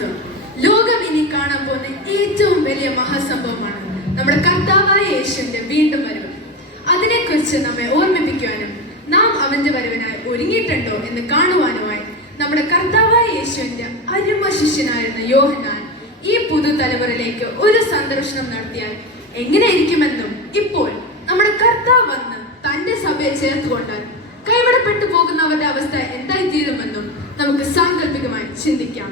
മഹത്വം ലോകം ഇനി കാണാൻ പോകുന്ന ഏറ്റവും വലിയ മഹാസംഭവമാണ് നമ്മുടെ കർത്താവായ യേശുവിന്റെ വീണ്ടും വരവ്. അതിനെക്കുറിച്ച് നമ്മെ ഓർമ്മിപ്പിക്കുവാനും നാം അവന്റെ വരവിനായി ഒരുങ്ങിയിട്ടുണ്ടോ എന്ന് കാണുവാനുമായി നമ്മുടെ കർത്താവായ യേശുവിന്റെ അരുമ ശിഷ്യനായിരുന്ന യോഹന്നാൻ ഈ പുതുതലമുറയിലേക്ക് ഒരു സന്ദർശനം നടത്തിയാൽ എങ്ങനെയിരിക്കുമെന്നും ഇപ്പോൾ നമ്മുടെ കർത്താവ് വന്ന് തന്റെ സഭയെ ചേർത്തുകൊണ്ടാൽ കൈവിടപ്പെട്ടു പോകുന്നവരുടെ അവസ്ഥ എന്തായിത്തീരുമെന്നും നമുക്ക് സാങ്കല്പികമായി ചിന്തിക്കാം.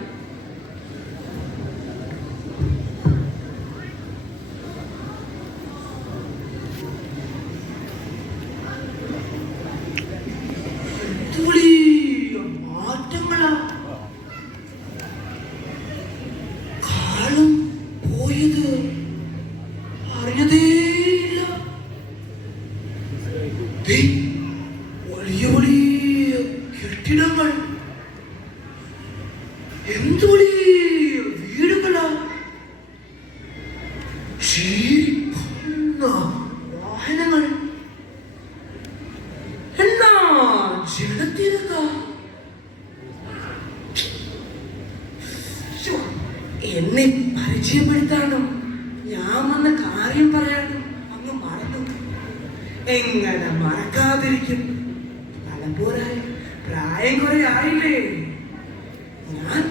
കെട്ടിടങ്ങൾ വീടുകളാ, വാഹനങ്ങൾ, എല്ലാ ജനത്തിരക്ക. എന്നെ പരിചയപ്പെടുത്താനും ഞാൻ വന്ന കാര്യം പറയാനും അങ്ങ് മറന്നു. എങ്ങനെ മറക്കാതിരിക്കും? തലപ്പോരായി പ്രായം കുറെ ആയില്ലേ. ഞാൻ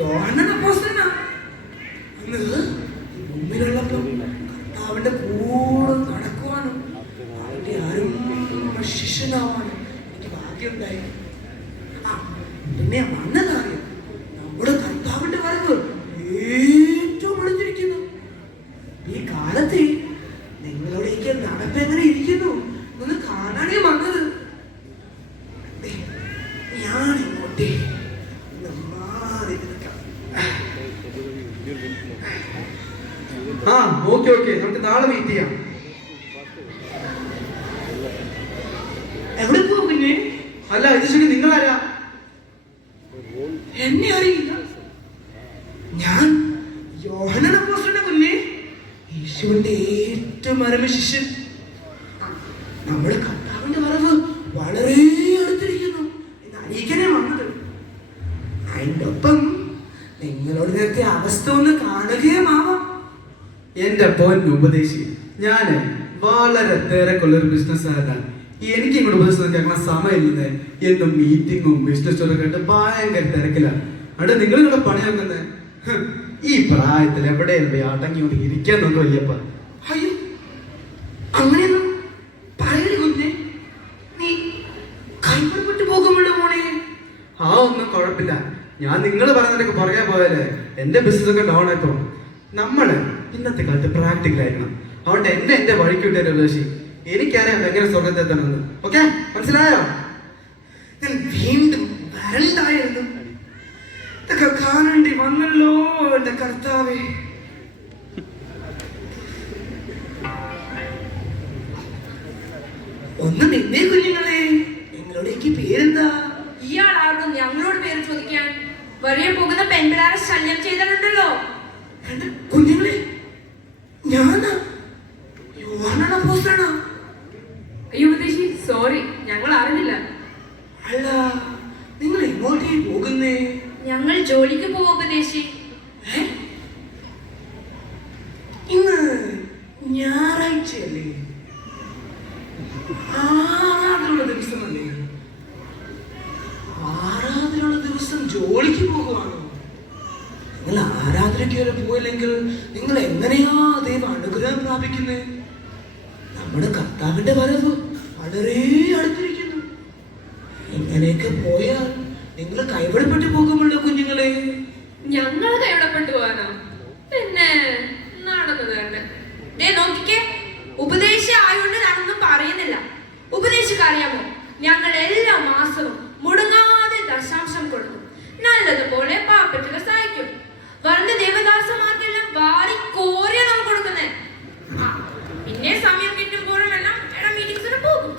യോഹന്നാൻ അപ്പോസ്തലനാ. അന്ന് മുമ്പിലുള്ളപ്പം കർത്താവിന്റെ കൂടെ നടക്കുവാനും അവന്റെ ആരും ശിഷ്യനാവാനും എനിക്ക് ഭാഗ്യമുണ്ടായി. പിന്നെ വന്ന കാര്യം, നമ്മുടെ കർത്താവിന്റെ വരവ് ഏറ്റവും അടുത്തിരിക്കുന്നു. ഈ കാലത്ത് നിങ്ങളുടെയൊക്കെ നടപ്പ് എങ്ങനെ ഇരിക്കുന്നു എന്ന് കാണാനേ വന്നത്. ഞാൻ ഇങ്ങോട്ടേ ഓക്കെ നമുക്ക് നാളെ മീറ്റ് ചെയ്യാം. എവിടെ പോകുന്നേ? അല്ല, ഇത് ശരി, നിങ്ങളാരാ? എന്നെ അറിയില്ല. ഞാൻ യോഹന്നാൻ അപ്പോസ്തലന്റെ കുഞ്ഞേ, യേശുവിന്റെ ഏറ്റവും അരുമ ശിഷ്യൻ. നമ്മുടെ കർത്താവിന്റെ വരവ് വളരെ അടുത്തിരിക്കുന്നു എന്ന് അറിയിക്കാനേ വന്നത്. അതിന്റെ ഒപ്പം നിങ്ങളോട് നേരത്തെ അവസ്ഥ ഒന്ന് കാണുകയുമാവാം. എന്റെ പൊന്നുപദേശി, ഞാന് വളരെ തിരക്കുള്ളൊരു ബിസിനസ്സുകാരനാണ്. എനിക്ക് ഇങ്ങോട്ട് ഉപദേശം കേൾക്കണം സമയമില്ല. എന്നും മീറ്റിങ്ങും ബിസിനസ് ഒക്കെ ആയിട്ട് ഭയങ്കര തിരക്കിലാണ്. അവിടെ നിങ്ങളിവിടെ പണി നോക്കുന്നത് ഈ പ്രായത്തിൽ എവിടെയല്ലേ അടങ്ങി കൊണ്ട് ഇരിക്കാൻ നോക്കുക വയ്യപ്പ. അയ്യോ, അങ്ങനെയൊന്നും പറയരുത് കുഞ്ഞെ. നീ കൈവിടപ്പെട്ടു പോകുമ്പോഴോ മോനെ? ഒന്നും കുഴപ്പമില്ല. ഞാൻ നിങ്ങൾ പറഞ്ഞതൊക്കെ പുറകെ പോയാലേ എന്റെ ബിസിനസ് ഒക്കെ ഡൗൺ ആയിപ്പോ. നമ്മള് ഇന്നത്തെ കാലത്ത് പ്രാക്ടിക്കൽ ആയിരിക്കണം. അതുകൊണ്ട് എന്റെ വഴിക്ക് വിട്ടേ ഉപദേശി. എനിക്കറിയാം എങ്ങനെ സ്വർഗത്തെത്തണമെന്ന്. ഓക്കെ, മനസ്സിലായോ? ഞാൻ വീണ്ടും വരണ്ടായിരുന്നു. ഇതൊക്കെ കാണേണ്ടി വന്നല്ലോ എന്റെ കർത്താവേ. ഒന്ന് നിന്നേ കുഞ്ഞുങ്ങളെ, നിങ്ങളുടെയൊക്കെ പേരെന്താ? ഇയാളാർക്കും ഞങ്ങളോട് പേര് ചോദിക്കാൻ? വഴിയെ പോകുന്ന പെൺപിള്ളാരെ ശല്യം ചെയ്തിട്ടുണ്ടല്ലോ. കുഞ്ഞുങ്ങളെ, ഞാനാ യോഹന്നാൻ അപ്പോസ്തലനാ. അയ്യോ ഉപദേശി, സോറി, ഞങ്ങൾ അറിഞ്ഞില്ല. അല്ല, നിങ്ങൾ എങ്ങോട്ടേ പോകുന്നേ? ഞങ്ങൾ ജോലിക്ക് പോവാ ഉപദേശി. ഇന്ന് ഞായറാഴ്ചയല്ലേ? ആരാധനയുള്ള ദിവസമല്ലേ? ആരാധനയുള്ള ദിവസം ജോലിക്ക് പോകുവാണോ? നിങ്ങൾ ആരാധനയ്ക്ക് വരെ പോയില്ലെങ്കിൽ നിങ്ങൾ എങ്ങനെയാ ദൈവ അനുഗ്രഹം പ്രാപിക്കുന്നേ? നമ്മുടെ കർത്താവിന്റെ വരവ് വളരെ അടുത്തിരിക്കുന്നു. ഇങ്ങനെയൊക്കെ പോയാൽ നിങ്ങൾ കൈവിടപ്പെട്ടു പോകുമല്ലോ കുഞ്ഞുങ്ങളെ. ഞങ്ങൾ കൈവിടപ്പെട്ടു പോകാനോ? പിന്നെ നടന്നത് തന്നെ. നോക്കിക്കേ, ഉപദേശി ആയോണ്ട് ഞാനൊന്നും പറയുന്നില്ല. ഉപദേശിക്ക് അറിയാമോ, ഞങ്ങൾ എല്ലാ മാസവും മുടങ്ങാതെ ദശാംശം കൊടുക്കും. നല്ലതുപോലെ പാപ്പറ്റുകൾ സഹായിക്കും. വരുന്ന ദേവദാസമാർക്കെല്ലാം വാരി കോരിയ നമ്മൾ കൊടുക്കുന്നേ. പിന്നെ സമയം കിട്ടുമ്പോഴുമെല്ലാം മീറ്റിംഗ്സിന് പോകും.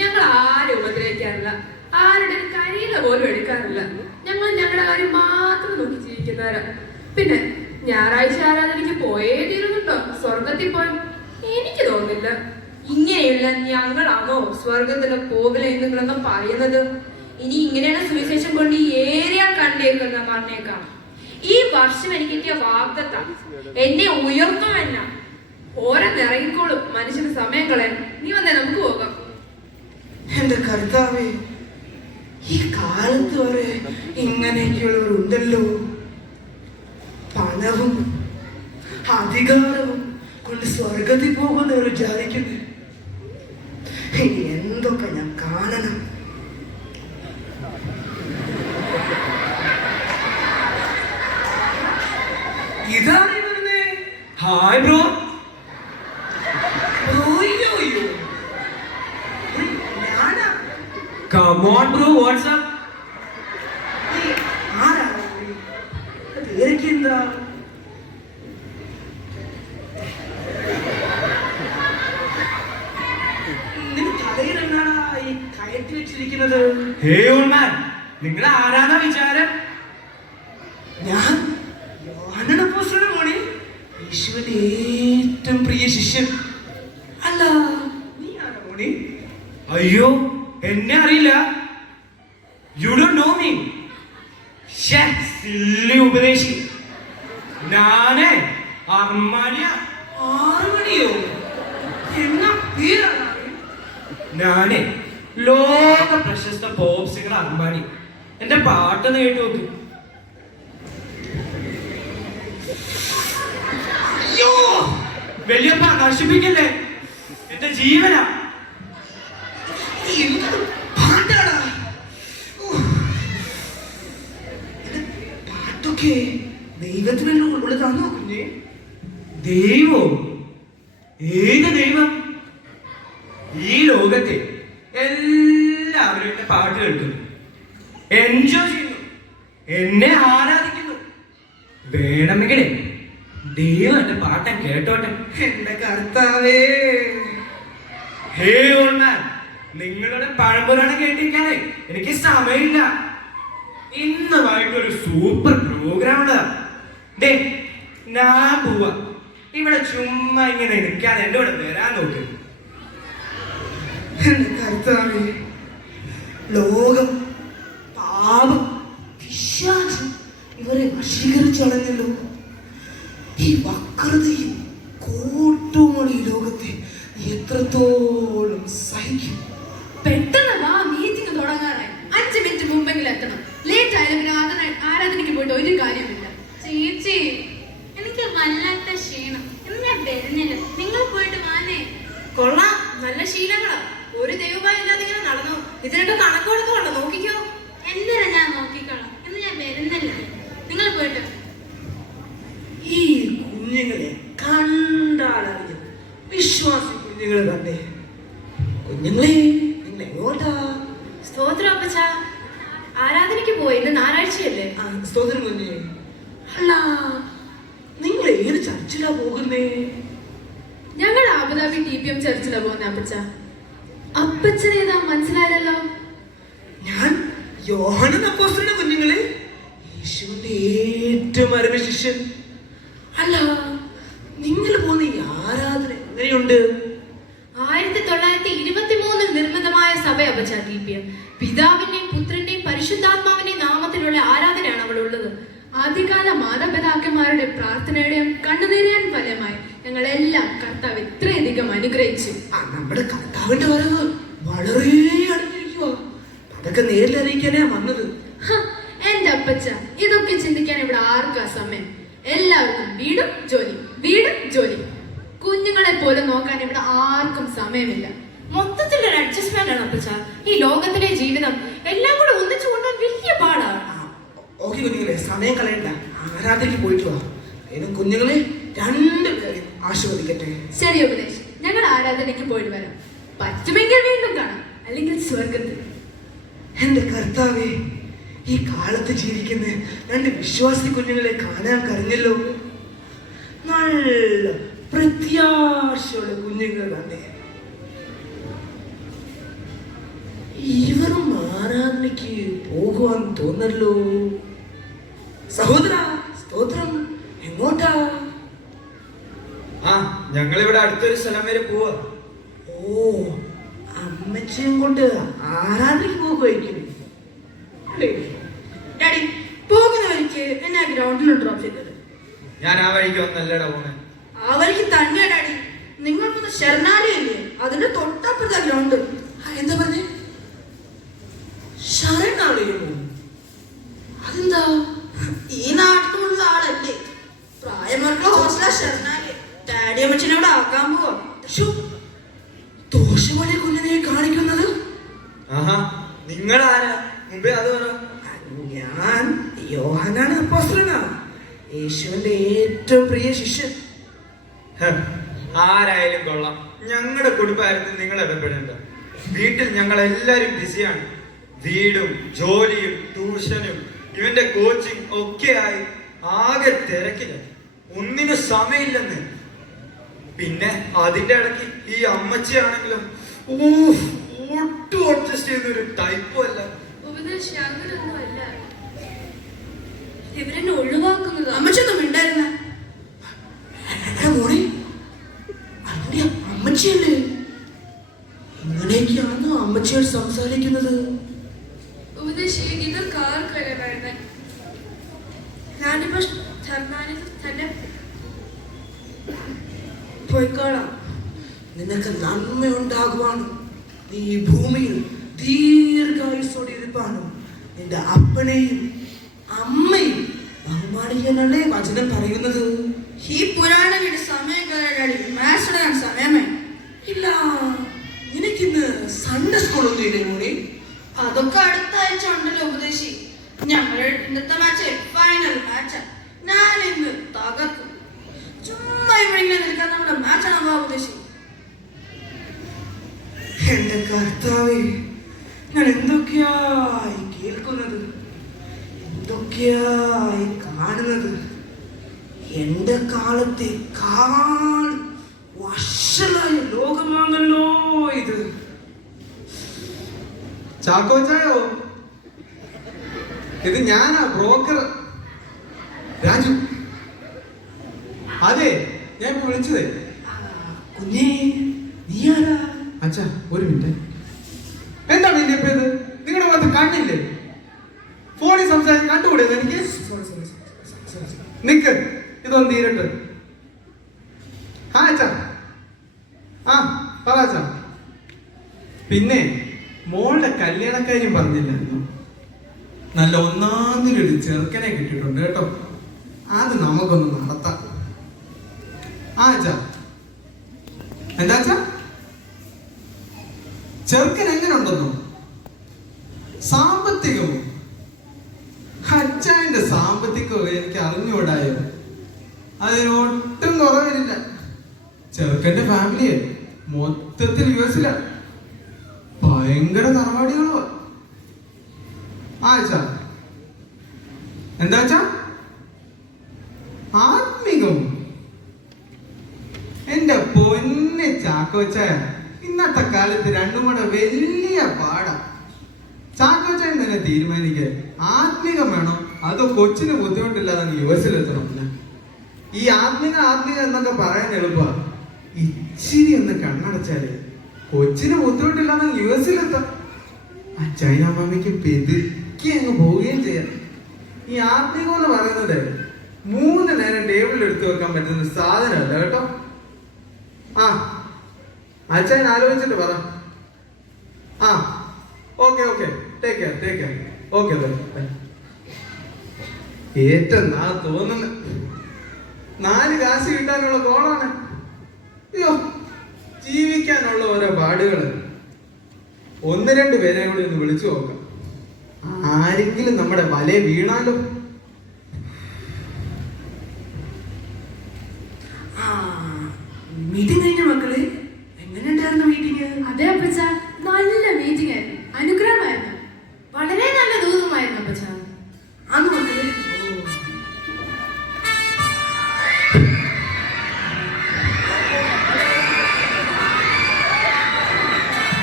ഞങ്ങൾ ആരും ഉപദ്രവിക്കാറില്ല, ആരുടെ കരിയില പോലും എടുക്കാറില്ല. ഞങ്ങൾ ഞങ്ങളുടെ കാര്യം മാത്രം നോക്കി ജീവിക്കുന്നവരാ. പിന്നെ ഞായറാഴ്ച ആരാധനയ്ക്ക് പോയേ തീരുന്നുണ്ടോ സ്വർഗത്തിൽ പോയി? എനിക്ക് തോന്നുന്നില്ല. ഇങ്ങനെയുള്ള ഞങ്ങളാണോ സ്വർഗത്തിലെ പോകല എന്ന് നിങ്ങളൊക്കെ പറയുന്നത്? ഇനി ഇങ്ങനെയാണ് സുവിശേഷം കൊണ്ട് ഈ ഏരിയ കണ്ടേക്കുന്ന പറഞ്ഞേക്കാം. ഈ വർഷം എനിക്ക് കിട്ടിയ വാഗ്ദത്തം എന്നെ ഉയർത്തുമെന്ന. ഓരോന്നിറങ്ങിക്കോളും മനുഷ്യന് സമയം കളയാൻ. നീ വന്നേ, നമുക്ക് പോകാം. എന്റെ കർത്താവേ, ഈ കാലത്ത് വരെ ഇങ്ങനെയൊക്കെയുള്ളവരുണ്ടല്ലോ. പണവും അധികാരവും കൊണ്ട് സ്വർഗത്തിൽ പോകുന്നവർ വിചാരിക്കുന്നു. ഇനി എന്തൊക്കെ ഞാൻ കാണണം. ഇതാണ് ഇവിടുന്ന്. Hi bro. അയ്യോ, ഞാനാ. Come on bro, what's up? ആരാണ് പേരൊക്കെ എന്താ? നിന്റെ തലയിൽ എന്നാടാ ഈ കയറ്റി വെച്ചിരിക്കുന്നത്? Hey old man, നിങ്ങൾ ആരാന്നാ വിചാരം? ഞാൻ യോഹന്നാൻ അപ്പോസ്തലന്റെ മോനെ, യേശുവിന്റെ ഏറ്റവും പ്രിയ ശിഷ്യൻ. അല്ല, നീ ആരാ മോനെ? അയ്യോ, എന്നെ അറിയില്ല. You don't know me. Silly ഉപദേശി. ഞാനേ അർമാനിയ. 6 മണിയോ? എന്നാ പേരാണ്? ഞാനേ ലോക പ്രശസ്ത പോപ്പ് സിംഗർ അർമാനി. എന്റെ പാട്ടൊന്ന് കേട്ടു നോക്ക്. അയ്യോ, വലിയപ്പ നശിപ്പിക്കല്ലേ, എന്റെ ജീവനാ. എന്ത് പാട്ടാടാ! പാട്ടൊക്കെ ദൈവത്തിന് ഉള്ളതാണോ കുഞ്ഞെ? ദൈവോ? ഏത് ദൈവം? ഈ ലോകത്തെ എല്ലാവരും എന്റെ പാട്ട് കേൾക്കുന്നു, എൻജോയ് ചെയ്യുന്നു, എന്നെ ആരാധിക്കുന്നു. വേണമെങ്കിലേ ദൈവം എന്റെ പാട്ടം കേട്ടോട്ടെ. എന്റെ കർത്താവേ, ഹേ ഓൾഡ് മാൻ, നിങ്ങളുടെ പഴംപുരാണം കേട്ടിരിക്കാനേ എനിക്ക് സമയമില്ല. ഇന്ന് വൈകിട്ട് ഒരു സൂപ്പർ പ്രോഗ്രാം ഉണ്ട്. ഡേ, ഞാൻ പോവാ. ഇവിടെ ചുമ്മാ ഇങ്ങനെ നിൽക്കാതെ എന്റെ കൂടെ വരാൻ നോക്ക്. എന്റെ കർത്താവേ, ലോകം, പാപം, പിശാച് ഇവരെ വശീകരിച്ചളഞ്ഞല്ലോ. ഈ വക്രതയും കോട്ടവുമാണ് ഈ ലോകത്തെ എത്രത്തോളം സഹിക്കും. പെട്ടെന്ന് വാ, മീറ്റിംഗ് തുടങ്ങാറായി. 5 മിനിറ്റ് മുമ്പെങ്കിലും എത്തണം. ലേറ്റ് ആയാലും പിന്നെ ആരാധനയ്ക്ക് പോയിട്ട് ഒരു കാര്യമില്ല. ചേച്ചി, എനിക്ക് വല്ലാത്ത ക്ഷീണം. ഇന്ന് ഞാൻ വരുന്നില്ല. നിങ്ങൾ പോയിട്ട് വാനേ. കൊള്ളാം, നല്ല ശീലങ്ങളാ. ഒരു ദൈവമായി ഇല്ലാതെ ഇങ്ങനെ നടന്നു. ഇതിനൊക്കെ കണക്ക് കൊടുക്കുന്നുണ്ടോ? നോക്കിക്കോ. എന്തിനാ ഞാൻ നോക്കിക്കോളാം. ഇന്ന് ഞാൻ വരുന്നില്ല. നിങ്ങൾ പോയിട്ട്. ഈ കുഞ്ഞുങ്ങളെ കണ്ടാലറിയും വിശ്വാസി കുഞ്ഞുങ്ങൾ തന്നെ. കുഞ്ഞുങ്ങളെ, നിങ്ങൾ എങ്ങോട്ടാ? സ്തോത്രം അപ്പച്ച. ആരാധനയ്ക്ക് പോയി. ഇന്ന് ഞായറാഴ്ചയല്ലേ? സ്തോത്രം കുഞ്ഞെ. അല്ല, നിങ്ങൾ ഏത് ചർച്ചിലാ പോകുന്നേ? ഞങ്ങൾ അബുദാബി TPM ചർച്ചിലാ പോകുന്ന അപ്പച്ച. അപ്പച്ചനേതാ മനസ്സിലായല്ലോ? ഞാൻ യോഹന്നാൻ അപ്പോസ്തലന്റെ കുഞ്ഞുങ്ങളെ, യേശുവിന്റെ ഏറ്റവും അരുമ ശിഷ്യൻ. അല്ല, നിങ്ങൾ പോകുന്ന ഈ ആരാധന എങ്ങനെയുണ്ട്? 1923 നിർമ്മിതമായ സഭ അപ്പച്ച TPM. പിതാവിന്റെയും പുത്രന്റെയും പരിശുദ്ധാത്മാവിന്റെയും നാമത്തിലുള്ള ആരാധനയാണ് അവിടെ ഉള്ളത്. ആദ്യകാല മാതാപിതാക്കന്മാരുടെ പ്രാർത്ഥനയുടെയും കണ്ണുനീരിൻ ഫലമായി ഞങ്ങളെല്ലാം കർത്താവ് ഇത്രയധികം അനുഗ്രഹിച്ചു. നമ്മുടെ കർത്താവിന്റെ വരവ് വളരെ അടുത്തിരിക്കുക. അതൊക്കെ നേരിൽ അറിയിക്കാനാ വന്നത്. എന്റെ അപ്പച്ച, ഇതൊക്കെ ചിന്തിക്കാൻ ഇവിടെ ആർക്കാ സമയം? എല്ലാവർക്കും വീടും ജോലി, വീടും ജോലി. കുഞ്ഞുങ്ങളെ പോലെ നോക്കാൻ ഇവിടെ ആർക്കും സമയമില്ല. മൊത്തത്തിലൊരു അഡ്ജസ്റ്റ്മെന്റ് ആണ് അപ്പച്ച. ഈ ലോകത്തിലെ ജീവിതം എല്ലാം കൂടെ ഒന്നിച്ചു കൊണ്ടുപോകാൻ വലിയ പാടാണ്. ഓക്കെ കുഞ്ഞുങ്ങളെ, സമയം കളയണ്ട, ആരാധനയ്ക്ക് പോയിട്ട് വാ. ഏതും കുഞ്ഞുങ്ങളെ രണ്ടുപേരെയും ആശീർവദിക്കട്ടെ. ശരി ഉപദേശ്, ഞങ്ങൾ ആരാധനയ്ക്ക് പോയിട്ട് വരാം. പറ്റുമെങ്കിൽ വീണ്ടും കാണാം, അല്ലെങ്കിൽ സ്വർഗത്തിൽ. എന്റെ കർത്താവേ, ഈ കാലത്ത് ജീവിക്കുന്ന 2 വിശ്വാസി കുഞ്ഞുങ്ങളെ കാണാൻ കഴിഞ്ഞല്ലോ. നല്ല പ്രത്യാശയുള്ള കുഞ്ഞുങ്ങൾ തന്നെ. ഇവരും ആരാധനയ്ക്ക് പോകുവാൻ തോന്നല്ലോ. സഹോദര, സ്തോത്രം. എങ്ങോട്ടാ? ഞങ്ങളിവിടെ അടുത്തൊരു സ്ഥലം വരെ പോവാ. ഓ, അമ്മച്ചയും കൊണ്ട് ആരാധനയ്ക്ക് പോകുമായിരിക്കും. ഡാഡി, പോകുന്ന വഴി മണിക്ക് എന്നെ ആ ഗ്രൗണ്ടിൽ ഡ്രോപ്പ് ചെയ്തത്. ഞാൻ ആ വഴിക്ക് ഒന്നല്ലടാ പോണേ. ആ വഴിക്ക് തന്നെ ഡാഡി. നിങ്ങൾക്കൊന്ന് ശരണാലയല്ലേ, അതിന്റെ തൊട്ടപ്പുറത്തെ ഗ്രൗണ്ട്. എന്താ പറഞ്ഞേ? ശരണാലയമോ? അതെന്താ? ഈ നാട്ടിലുള്ള ആളല്ലേ, പ്രായമുള്ള ഹോസ്റ്റല ശരണാലയം. ഡാഡി അമ്മച്ചിനെ അവിടെ ആക്കാൻ പോവാ. ദോഷമല്ലേ കുഞ്ഞിനെ കാണിക്കുന്നത്? ആഹാ, നിങ്ങളാരാ? മുമ്പേ അത് പറ. ഞാൻ യോഹന്നാണ് അപ്പോസ്തലനാ, യേശുവിന്റെ ഏറ്റവും പ്രിയ ശിഷ്യൻ. ഹ, ആരായാലും കൊള്ളാം. ഞങ്ങളുടെ കുടുംബകാര്യത്തിൽ നിങ്ങൾ ഇടപെടേണ്ട. വീട്ടിൽ ഞങ്ങൾ എല്ലാരും ബിസിയാണ്. വീടും ജോലിയും ട്യൂഷനും ഇവന്റെ കോച്ചിങ് ഒക്കെ ആയി ആകെ തിരക്കില്ല. ഒന്നിനും സമയമില്ലെന്ന്. പിന്നെ അതിന്റെ ഇടയ്ക്ക് ഈ അമ്മച്ചിയാണെങ്കിലും ഒട്ടും അഡ്ജസ്റ്റ് ചെയ്തൊരു ടൈപ്പും അല്ല. ഉപദേശി അങ്ങനൊന്നും അല്ല. ഇവരെന്നെ ഒഴിവാക്കുന്നത്. അമ്മച്ചൊന്നും മിണ്ടായിരുന്ന മോനെ, അന്റെ അമ്മച്ചിയല്ലേ? ഇങ്ങനെയൊക്കെയാണോ അമ്മച്ചിയോട് സംസാരിക്കുന്നത്? ഉപദേശി ഇതൊക്കെ ആർക്കല്ലേ വേണ്ടേ? ഞാനിപ്പോ ശരണാലയത്തിൽ തന്നെ പോയിക്കോളാം. നിനക്ക് നന്മയുണ്ടാകുവാനും നീ ഈ ഭൂമിയിൽ ദീർഘായുസ്സോടെ ഇരുപ്പാനും നിന്റെ അപ്പനെയും അമ്മയും ബഹുമാനിക്കാനല്ലേ വചനം പറയുന്നത്. ഈ പുരാണ വീട് സമയം ഡാഡി. മാത്സ് ഇടാൻ സമയമേ ഇല്ല, നിനക്കിന്ന് സൺഡേ സ്കൂളൊന്നും ഇല്ലേ മോനെ? അതൊക്കെ അടുത്ത ആഴ്ച ഉണ്ടല്ലോ ഉപദേശി. ഞങ്ങളുടെ ഇന്നത്തെ മാച്ച് ഫൈനൽ മാച്ച്. ഞാൻ ഇന്ന് തകർക്കും. ചുമ്മാ ഇവിടെ ഇങ്ങനെ നിൽക്കാൻ നമ്മുടെ മാച്ചാണ് ഉപദേശി. എന്റെ കർത്താവേ, ഞാൻ എന്തൊക്കെയായി കേൾക്കുന്നത്, എന്തൊക്കെയായി കാണുന്നത്. എന്റെ കാലത്തേക്കാൾ വഷളായ ലോകമാണല്ലോ ഇത്. ചാക്കോച്ചായോ, ഇത് ഞാനാ ബ്രോക്കർ രാജു. അതെ, ഞാൻ ഇപ്പൊ വിളിച്ചതേ. കുഞ്ഞേ, നീ ആരാ? അച്ഛാ ഒരു മിനിറ്റ്. എന്താണ് എന്റെ ഇപ്പൊ ഇത്? നിങ്ങളുടെ ഭാഗത്ത് കണ്ണില്ലേ? ഫോണിൽ സംസാരിച്ച് കണ്ടുകൂടെ എനിക്ക്? നിക്ക്, ഇതൊന്ന് തീരട്ടെ. ആ അച്ഛാ, ആ പറ അച്ഛാ. പിന്നെ മോളുടെ കല്യാണക്കാര്യം പറഞ്ഞില്ലായിരുന്നു? നല്ല ഒന്നാന്തിലൊരു ചെറുക്കനെ കിട്ടിയിട്ടുണ്ട് കേട്ടോ. അത് നമുക്കൊന്ന് നടത്താം. ആ അച്ഛാ, എന്താ അച്ഛാ? ചെറുക്കൻ എങ്ങനെ ഉണ്ടെന്നോ? സാമ്പത്തികമോ? അച്ഛൻ്റെ സാമ്പത്തികമോ എനിക്ക് അറിഞ്ഞുകൂടായോ? അതിനൊട്ടും കുറവില്ല. ചെറുക്കന്റെ ഫാമിലിയെ മൊത്തത്തിൽ യുഎസില, ഭയങ്കര തറവാടികളോ. ആ അച്ഛാ, എന്താ അച്ഛാ? ആത്മീകം? എന്റെ പൊന്നെ ചാക്കോച്ചായ, ഇന്നത്തെ കാലത്ത് രണ്ടും കൂടെ വലിയ പാടാ. ചാക്കോച്ചായ തന്നെ തീരുമാനിക്കുക, ആത്മീകം വേണോ അതോ കൊച്ചിന് ബുദ്ധിമുട്ടില്ലാതെ യുഎസിലെത്തണം. ഈ ആത്മീകം എന്നൊക്കെ പറയാൻ എളുപ്പമാണ്. ഇച്ചിരി ഒന്ന് കണ്ണടച്ചാല് കൊച്ചിന് ബുദ്ധിമുട്ടില്ലാതെ യുഎസിലെത്താം. അച്ഛനും അമ്മമ്മയ്ക്ക് പെതുക്കി അങ്ങ് പോവുകയും ചെയ്യാം. ഈ ആത്മീകം എന്ന് പറയുന്നത് 3 നേരം ടേബിളിൽ എടുത്തു വെക്കാൻ പറ്റുന്ന സാധനമല്ല കേട്ടോ. ആ അച്ഛൻ ആലോചിച്ചിട്ട് പറ. ആ okay okay, take care. Okay ഏറ്റവും തോന്നുന്നു 4 കാശ് കിട്ടാനുള്ള കോളാണ്. അയ്യോ, ജീവിക്കാനുള്ള ഓരോ പാടുകള്. 1-2 പേരെ കൂടി ഒന്ന് വിളിച്ചു നോക്കാം. ആരെങ്കിലും നമ്മുടെ വലയെ വീണാലോ. മീറ്റിംഗ് കഴിഞ്ഞ മക്കളെ, എങ്ങനെയുണ്ടായിരുന്നു മീറ്റിംഗ്? അതെ അപ്പച്ച, നല്ല മീറ്റിംഗ് ആയിരുന്നു. അനുഗ്രഹമായിരുന്നു. വളരെ നല്ല ദൂതമായിരുന്നു അപ്പച്ച. ആന്ന് മക്കളെ.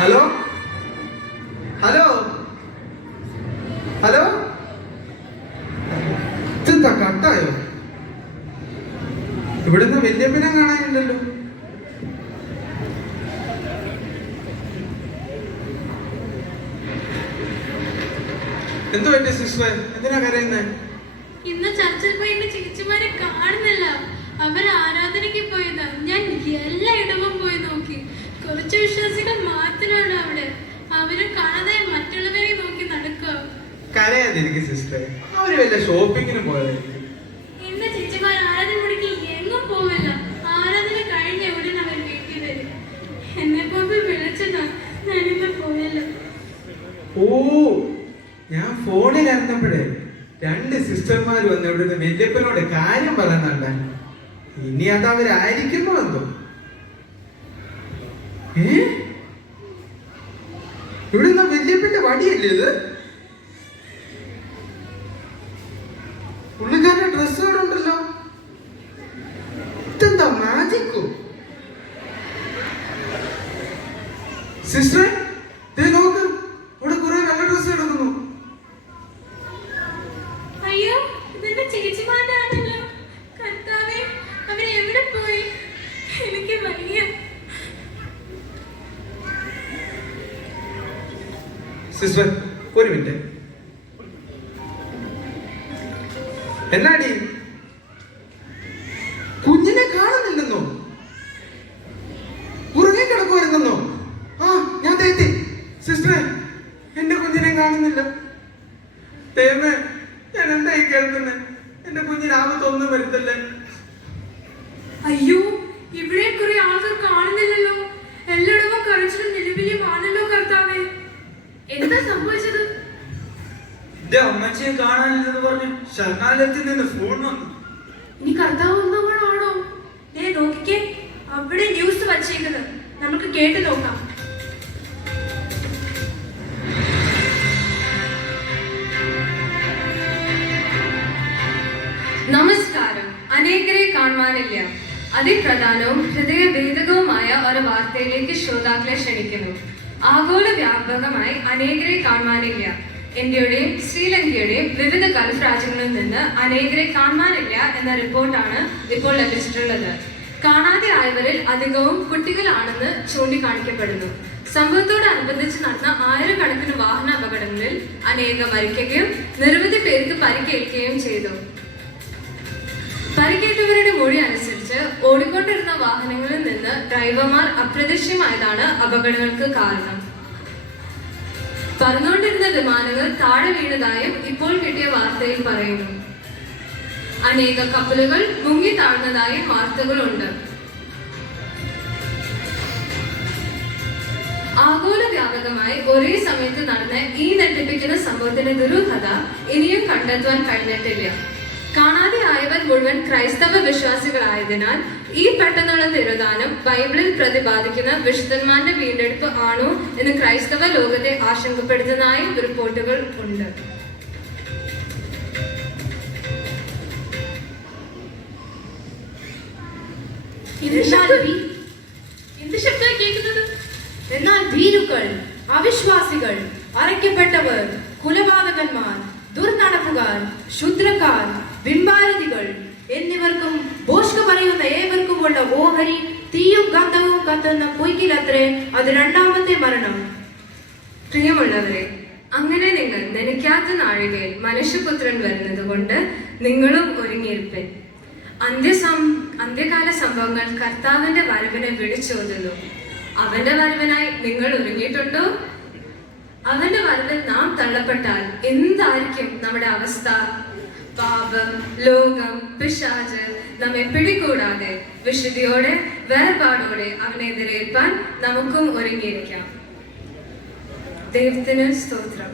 ഹലോ ഹലോ ഹലോ, ഇതെന്താ കട്ടായോ? ഇവിടുന്ന് വല്യപ്പനെ കാണാനില്ലല്ലോ. എന്തു പറ്റി സിസ്റ്റർ, എന്തിനാ കരയുന്നേ? ഇന്ന് ചർച്ചിൽ പോയി എന്റെ ചേച്ചിമാരെ കാണുന്നില്ല. അവർ ആരാധനയ്ക്ക് പോയതാ. ഞാൻ എല്ലായിടവും പോയി നോക്കി. കുറച്ച് വിശ്വാസികൾ മാത്രമാണ് അവിടെ. അവരെ കാണാതെ മറ്റുള്ളവരെ നോക്കി നടക്കുക. കരയാതിരിക്കും സിസ്റ്ററെ, അവര് വല്ല ഷോപ്പിങ്ങിനും പോയതായിരിക്കും. എന്റെ ചേച്ചിമാർ ആരാധന മുടക്കി എങ്ങും പോവില്ല. ആരാധന കഴിഞ്ഞ ഉടൻ അവർ വീട്ടിൽ വരും. എന്നെ പോയി വിളിച്ചതാ, ഞാനിന്ന് പോയല്ലോ. ഓ, ഞാൻ ഫോണിൽ അറിഞ്ഞപ്പോഴേ 2 സിസ്റ്റർമാർ വന്ന് ഇവിടുന്ന് വല്യപ്പനോട് കാര്യം പറയുന്നുണ്ട. ഇനി അത് അവരായിരിക്കുമ്പോ എന്തോ. ഇവിടുന്ന് വല്യപ്പന്റെ വടിയല്ലേ ഇത്? പുള്ളിക്കാരുടെ ഡ്രസ് ഇവിടെ ഉണ്ടല്ലോ. ഇതെന്താ മാജിക്കോ? സിസ്റ്ററെ, നോക്ക്, ഇവിടെ കുറെ നല്ല ഡ്രസ് എടുക്കുന്നു. അയ്യോ, ഇതെന്റെ ചേച്ചിമാരാണല്ലോ. കർത്താവേ, അവരെവിടെ പോയി? എനിക്ക് വയ്യ. സിസ്റ്റർ, ഒരു മിനിറ്റ്. എന്നാടി, കുഞ്ഞിനെ കാണുന്നില്ലെന്നോ? ഉറങ്ങി കിടക്കുമായിരുന്നോ? ആ, ഞാൻ തേത്തി. സിസ്റ്ററെ, എന്റെ കുഞ്ഞിനെ കാണുന്നില്ല. തേമേ, ഞാൻ എന്തായി കേൾക്കുന്നേ? എന്റെ കുഞ്ഞിന് ആപത്തൊന്നും വരുത്തല്ലേ. അയ്യോ, ഇവിടെ കുറെ ആൾക്കാർ കാണുന്നില്ലല്ലോ. എല്ലായിടവും കരച്ചിലും നിലവിളിയും ആണല്ലോ കർത്താവേ. എന്താ സംഭവിച്ചത്? എന്റെ അമ്മച്ചിയെ കാണാനില്ലെന്ന് പറഞ്ഞ് ശരണാലയത്തിൽ നിന്ന് ഫോൺ വന്നു. ഇനി കർത്താവ് ഒന്നുകൂടാണോ? നോക്കിക്കേ, അവിടെ ന്യൂസ് വച്ചേക്കുന്നത്. നമുക്ക് കേട്ടു നോക്കാം. നമസ്കാരം. അനേകരെ കാണുവാനില്ല. അതിപ്രധാനവും ഹൃദയഭേദകവുമായ ഒരു വാർത്തയിലേക്ക് ശ്രോതാക്കളെ ക്ഷണിക്കുന്നു. ആഗോള വ്യാപകമായി അനേകരെ കാണുവാനില്ല. ഇന്ത്യയുടെയും ശ്രീലങ്കയുടെയും വിവിധ ഗൾഫ് രാജ്യങ്ങളിൽ നിന്ന് അനേകരെ കാണുവാനില്ല എന്ന റിപ്പോർട്ടാണ് ഇപ്പോൾ ലഭിച്ചിട്ടുള്ളത്. കാണാതെ ആയവരിൽ അധികവും കുട്ടികളാണെന്ന് ചൂണ്ടിക്കാണിക്കപ്പെടുന്നു. സംഭവത്തോടനുബന്ധിച്ച് നടന്ന 1000കണക്കിന് വാഹന അപകടങ്ങളിൽ അനേകം മരിക്കുകയും നിരവധി പേർക്ക് പരിക്കേൽക്കുകയും ചെയ്തു. പരിക്കേറ്റവരുടെ മൊഴി അനുസരിച്ച് ഓടിക്കൊണ്ടിരുന്ന വാഹനങ്ങളിൽ നിന്ന് ഡ്രൈവർമാർ അപ്രത്യക്ഷമായതാണ് അപകടങ്ങൾക്ക് കാരണം. പറന്നുകൊണ്ടിരുന്ന വിമാനങ്ങൾ താഴെ വീണതായും ഇപ്പോൾ കിട്ടിയ വാർത്തയിൽ പറയുന്നു. അനേക കപ്പലുകൾ മുങ്ങി താഴ്ന്നതായും വാർത്തകളുണ്ട്. ആഗോള വ്യാപകമായി ഒരേ സമയത്ത് നടന്ന ഈ ഞെട്ടിപ്പിക്കുന്ന സംഭവത്തിന്റെ ദുരൂഹത ഇനിയും കണ്ടെത്തുവാൻ കഴിഞ്ഞിട്ടില്ല. കാണാതെ ആയവർ മുഴുവൻ ക്രൈസ്തവ വിശ്വാസികളായതിനാൽ ഈ പെട്ടെന്നുള്ള തിരോധാനം ബൈബിളിൽ പ്രതിപാദിക്കുന്ന വിശുദ്ധന്മാരുടെ വീണ്ടെടുപ്പ് ആണോ എന്ന് ക്രൈസ്തവ ലോകത്തെ ആശങ്കപ്പെടുത്തുന്നതായും റിപ്പോർട്ടുകൾ ഉണ്ട്. എന്ത് ശബ്ദമായി കേൾക്കുന്നത്? എന്നാൽ ഭീരുക്കൾ, അവിശ്വാസികൾ, അറയ്ക്കപ്പെട്ടവർ, കുലപാതകന്മാർ, ദുർനടപ്പുകാർ, ശുദ്രക്കാർ, ബിംബാരതികൾ എന്നിവർക്കും ഭോഷ്ക പറയുന്ന ഏവർക്കുമുള്ള ഓഹരി തീയും ഗന്ധവും കത്തുന്ന പൊയ്ക്കിലത്രേ അത് രണ്ടാമത്തെ മരണം. പ്രിയമുള്ളവരെ, അങ്ങനെ നിങ്ങൾ നനയ്ക്കാത്ത നാഴികയിൽ മനുഷ്യപുത്രൻ വരുന്നത് കൊണ്ട് നിങ്ങളും ഒരുങ്ങിയിരിപ്പൻ. അന്ത്യകാല സംഭവങ്ങൾ കർത്താവിന്റെ വരവിനെ വിളിച്ചോതുന്നു. അവന്റെ വരവിനായി നിങ്ങൾ ഒരുങ്ങിയിട്ടുണ്ടോ? അവന്റെ വരവിൽ നാം തള്ളപ്പെട്ടാൽ എന്തായിരിക്കും നമ്മുടെ അവസ്ഥ? പാപം, ലോകം, പിശാച് നമ്മെ പിടികൂടാതെ വിശുദ്ധിയോടെ വേർപാടോടെ അവനെ എതിരേൽപ്പാൻ നമുക്കും ഒരുങ്ങിയിരിക്കാം. ദൈവത്തിന് സ്തോത്രം.